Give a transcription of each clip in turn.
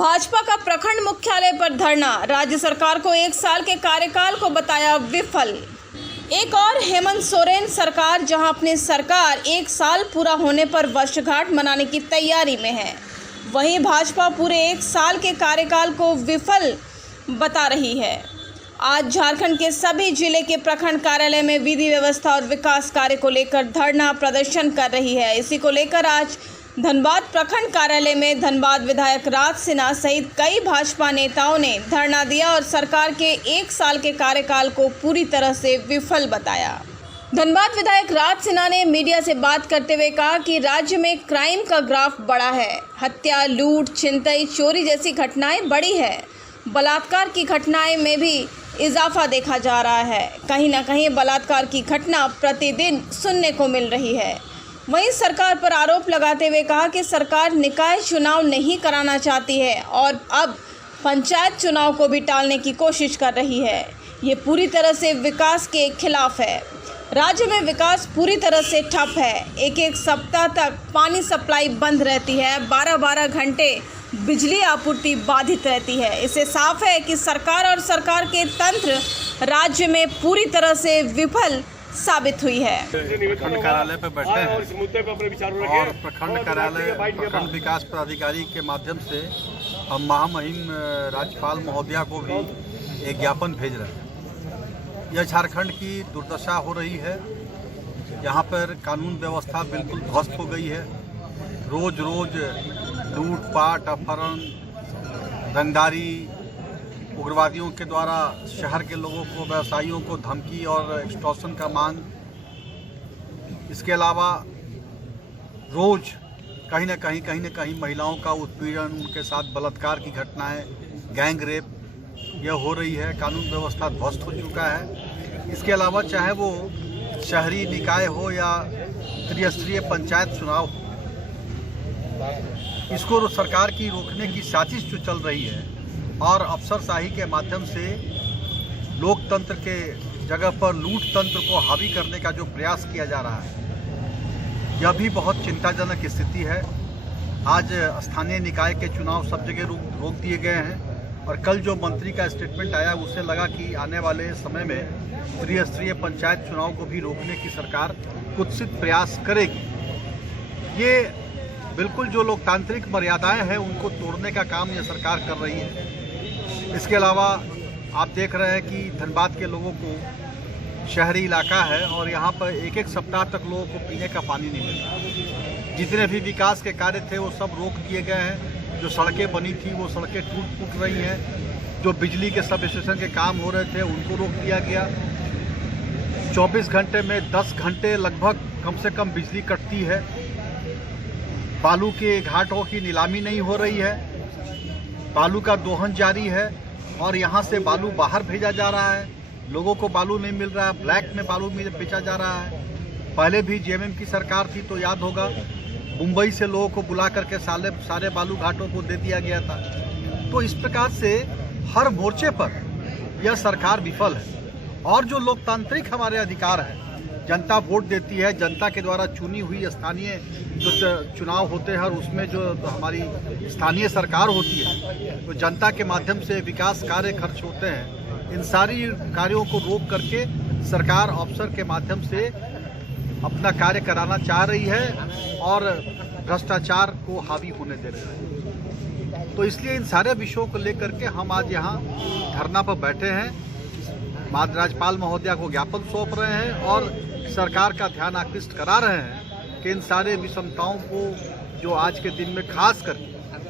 भाजपा का प्रखंड मुख्यालय पर धरना, राज्य सरकार को 1 साल के कार्यकाल को बताया विफल। एक और हेमंत सोरेन सरकार, जहां अपनी सरकार 1 साल पूरा होने पर वर्षगांठ मनाने की तैयारी में है, वहीं भाजपा पूरे 1 साल के कार्यकाल को विफल बता रही है। आज झारखंड के सभी जिले के प्रखंड कार्यालय में विधि व्यवस्था और विकास कार्य को लेकर धरना प्रदर्शन कर रही है। इसी को लेकर आज धनबाद प्रखंड कार्यालय में धनबाद विधायक राज सिन्हा सहित कई भाजपा नेताओं ने धरना दिया और सरकार के 1 साल के कार्यकाल को पूरी तरह से विफल बताया। धनबाद विधायक राज सिन्हा ने मीडिया से बात करते हुए कहा कि राज्य में क्राइम का ग्राफ बढ़ा है। हत्या, लूट, छिनतई, चोरी जैसी घटनाएं बढ़ी है। बलात्कार की घटनाएं में भी इजाफा देखा जा रहा है। कहीं न कहीं बलात्कार की घटना प्रतिदिन सुनने को मिल रही है। वहीं सरकार पर आरोप लगाते हुए कहा कि सरकार निकाय चुनाव नहीं कराना चाहती है और अब पंचायत चुनाव को भी टालने की कोशिश कर रही है। ये पूरी तरह से विकास के खिलाफ है। राज्य में विकास पूरी तरह से ठप है। एक सप्ताह तक पानी सप्लाई बंद रहती है। 12-12 घंटे बिजली आपूर्ति बाधित रहती है। इससे साफ है कि सरकार और सरकार के तंत्र राज्य में पूरी तरह से विफल साबित हुई है। प्रखंड कार्यालय पे बैठे हैं और प्रखंड कार्यालय प्रखंड विकास पदाधिकारी के माध्यम से हम महामहिम राज्यपाल महोदया को भी एक ज्ञापन भेज रहे हैं। यह झारखंड की दुर्दशा हो रही है। यहाँ पर कानून व्यवस्था बिल्कुल ध्वस्त हो गई है। रोज रोज लूटपाट, अपहरण, रंगदारी, उग्रवादियों के द्वारा शहर के लोगों को, व्यवसायियों को धमकी और एक्सटॉर्शन का मांग। इसके अलावा रोज कहीं न कहीं महिलाओं का उत्पीड़न, उनके साथ बलात्कार की घटनाएं, गैंग रेप यह हो रही है। कानून व्यवस्था ध्वस्त हो चुका है। इसके अलावा चाहे वो शहरी निकाय हो या त्रिस्तरीय पंचायत चुनाव हो, इसको सरकार की रोकने की साजिश जो चल रही है और अफसरशाही के माध्यम से लोकतंत्र के जगह पर लूट तंत्र को हावी करने का जो प्रयास किया जा रहा है, यह भी बहुत चिंताजनक स्थिति है। आज स्थानीय निकाय के चुनाव सब जगह रोक दिए गए हैं और कल जो मंत्री का स्टेटमेंट आया उससे लगा कि आने वाले समय में त्रिस्तरीय पंचायत चुनाव को भी रोकने की सरकार कुत्सित प्रयास करेगी। ये बिल्कुल जो लोकतांत्रिक मर्यादाएं हैं उनको तोड़ने का काम यह सरकार कर रही है। इसके अलावा आप देख रहे हैं कि धनबाद के लोगों को, शहरी इलाका है और यहाँ पर एक सप्ताह तक लोगों को पीने का पानी नहीं मिल रहा। जितने भी विकास के कार्य थे वो सब रोक दिए गए हैं। जो सड़कें बनी थी वो सड़कें टूट रही हैं। जो बिजली के सब स्टेशन के काम हो रहे थे उनको रोक दिया गया। 24 घंटे में 10 घंटे लगभग कम से कम बिजली कटती है। बालू के घाटों की नीलामी नहीं हो रही है। बालू का दोहन जारी है और यहाँ से बालू बाहर भेजा जा रहा है। लोगों को बालू नहीं मिल रहा है, ब्लैक में बालू बेचा जा रहा है। पहले भी जेएमएम की सरकार थी तो याद होगा, मुंबई से लोगों को बुला करके सारे बालू घाटों को दे दिया गया था। तो इस प्रकार से हर मोर्चे पर यह सरकार विफल है। और जो लोकतांत्रिक हमारे अधिकार हैं, जनता वोट देती है, जनता के द्वारा चुनी हुई स्थानीय जो चुनाव होते हैं और उसमें जो हमारी स्थानीय सरकार होती है, तो जनता के माध्यम से विकास कार्य खर्च होते हैं। इन सारी कार्यों को रोक करके सरकार अफसर के माध्यम से अपना कार्य कराना चाह रही है और भ्रष्टाचार को हावी होने दे रही है। तो इसलिए इन सारे विषयों को लेकर के हम आज यहाँ धरना पर बैठे हैं। माननीय राज्यपाल महोदया को ज्ञापन सौंप रहे हैं और सरकार का ध्यान आकृष्ट करा रहे हैं कि इन सारे विषमताओं को, जो आज के दिन में खास कर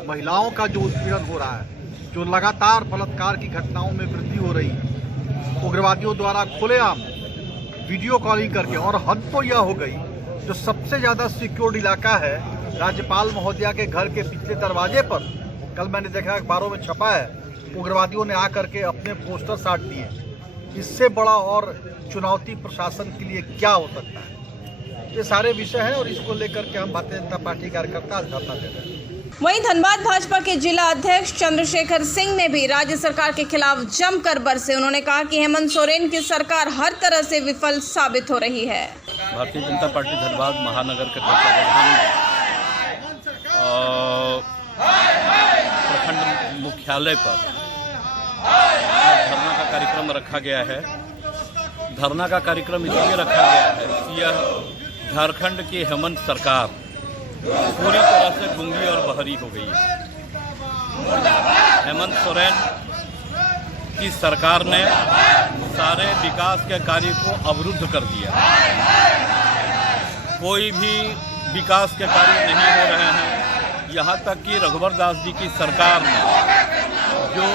महिलाओं का जो उत्पीड़न हो रहा है, जो लगातार बलात्कार की घटनाओं में वृद्धि हो रही है, उग्रवादियों द्वारा खुलेआम वीडियो कॉलिंग करके, और हद तो यह हो गई जो सबसे ज़्यादा सिक्योर्ड इलाका है, राज्यपाल महोदया के घर के पिछले दरवाजे पर कल मैंने देखा अखबारों में छपा है, उग्रवादियों ने आकर के अपने पोस्टर साट दिए। इससे बड़ा और चुनौती प्रशासन के लिए क्या हो सकता है? ये सारे विषय हैं और इसको लेकर के हम भारतीय जनता पार्टी कार्यकर्ता आज धरना दे रहे हैं। वहीं धनबाद भाजपा के जिला अध्यक्ष चंद्रशेखर सिंह ने भी राज्य सरकार के खिलाफ जमकर बरसे। उन्होंने कहा कि हेमंत सोरेन की सरकार हर तरह से विफल साबित हो रही है। भारतीय जनता पार्टी धनबाद महानगर के तत्वाधान प्रखंड मुख्यालय पर आज धरना का कार्यक्रम रखा गया है। धरना का कार्यक्रम इसलिए रखा गया है कि यह झारखंड की हेमंत सरकार पूरी तरह से गूंगी और बहरी हो गई है। हेमंत सोरेन की सरकार ने सारे विकास के कार्य को अवरुद्ध कर दिया। कोई भी विकास के कार्य नहीं हो रहे हैं। यहाँ तक कि रघुवर दास जी की सरकार ने जो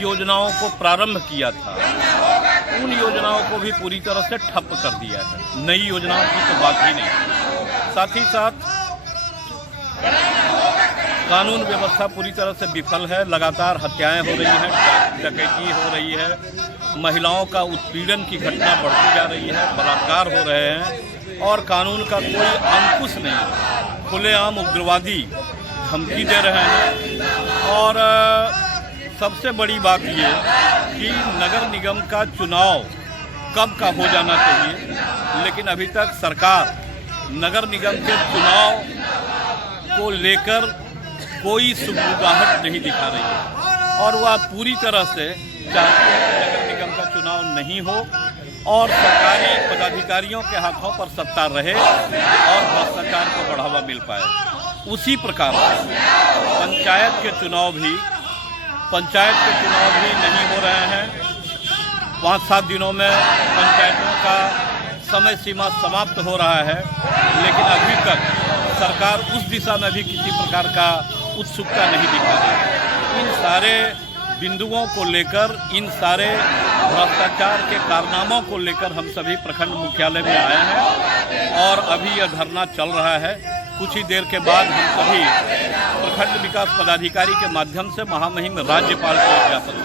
योजनाओं को प्रारंभ किया था उन योजनाओं को भी पूरी तरह से ठप कर दिया है। नई योजनाओं की तो बात ही नहीं। साथ ही साथ कानून व्यवस्था पूरी तरह से विफल है। लगातार हत्याएं हो रही हैं, डकैती हो रही है, महिलाओं का उत्पीड़न की घटना बढ़ती जा रही है, बलात्कार हो रहे हैं और कानून का कोई अंकुश नहीं। खुलेआम उग्रवादी धमकी दे रहे हैं। और सबसे बड़ी बात ये कि नगर निगम का चुनाव कब का हो जाना चाहिए, लेकिन अभी तक सरकार नगर निगम के चुनाव को लेकर कोई सुगबुगाहट नहीं दिखा रही है और वह पूरी तरह से चाहती है कि नगर निगम का चुनाव नहीं हो और सरकारी पदाधिकारियों के हाथों पर सत्ता रहे और भ्रष्टाचार को बढ़ावा मिल पाए। उसी प्रकार पंचायत के चुनाव भी नहीं हो रहे हैं। 5-7 दिनों में पंचायतों का समय सीमा समाप्त हो रहा है, लेकिन अभी तक सरकार उस दिशा में भी किसी प्रकार का उत्सुकता नहीं दिखा रही। इन सारे बिंदुओं को लेकर, इन सारे भ्रष्टाचार के कारनामों को लेकर हम सभी प्रखंड मुख्यालय में आए हैं और अभी यह धरना चल रहा है। कुछ ही देर के बाद हम सभी प्रखंड विकास पदाधिकारी के माध्यम से महामहिम राज्यपाल को ज्ञापन